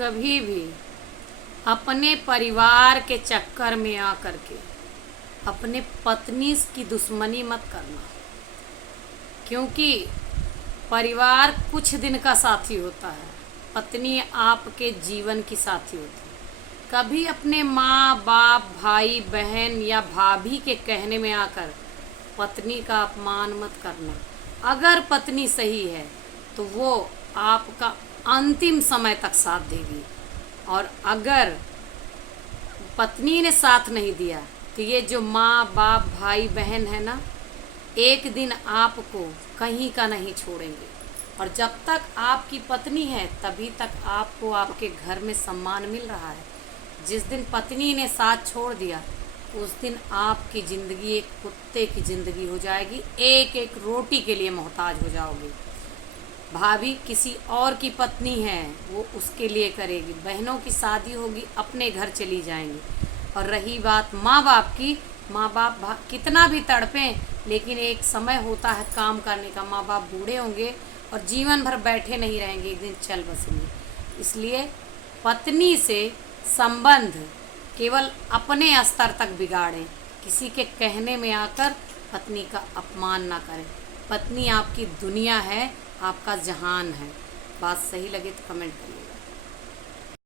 कभी भी अपने परिवार के चक्कर में आकर के अपने पत्नी की दुश्मनी मत करना, क्योंकि परिवार कुछ दिन का साथी होता है, पत्नी आपके जीवन की साथी होती है। कभी अपने माँ बाप, भाई बहन या भाभी के कहने में आकर पत्नी का अपमान मत करना। अगर पत्नी सही है तो वो आपका अंतिम समय तक साथ देगी, और अगर पत्नी ने साथ नहीं दिया तो ये जो माँ बाप भाई बहन है ना, एक दिन आपको कहीं का नहीं छोड़ेंगे। और जब तक आपकी पत्नी है तभी तक आपको आपके घर में सम्मान मिल रहा है। जिस दिन पत्नी ने साथ छोड़ दिया उस दिन आपकी ज़िंदगी एक कुत्ते की ज़िंदगी हो जाएगी, एक एक रोटी के लिए मोहताज हो जाओगे। भाभी किसी और की पत्नी है वो उसके लिए करेगी, बहनों की शादी होगी अपने घर चली जाएंगी। और रही बात माँ बाप की, माँ बाप कितना भी तड़पें लेकिन एक समय होता है काम करने का। माँ बाप बूढ़े होंगे और जीवन भर बैठे नहीं रहेंगे, एक दिन चल बसेंगे। इसलिए पत्नी से संबंध केवल अपने स्तर तक बिगाड़ें, किसी के कहने में आकर पत्नी का अपमान ना करें। पत्नी आपकी दुनिया है, आपका जहान है। बात सही लगे तो कमेंट करिए।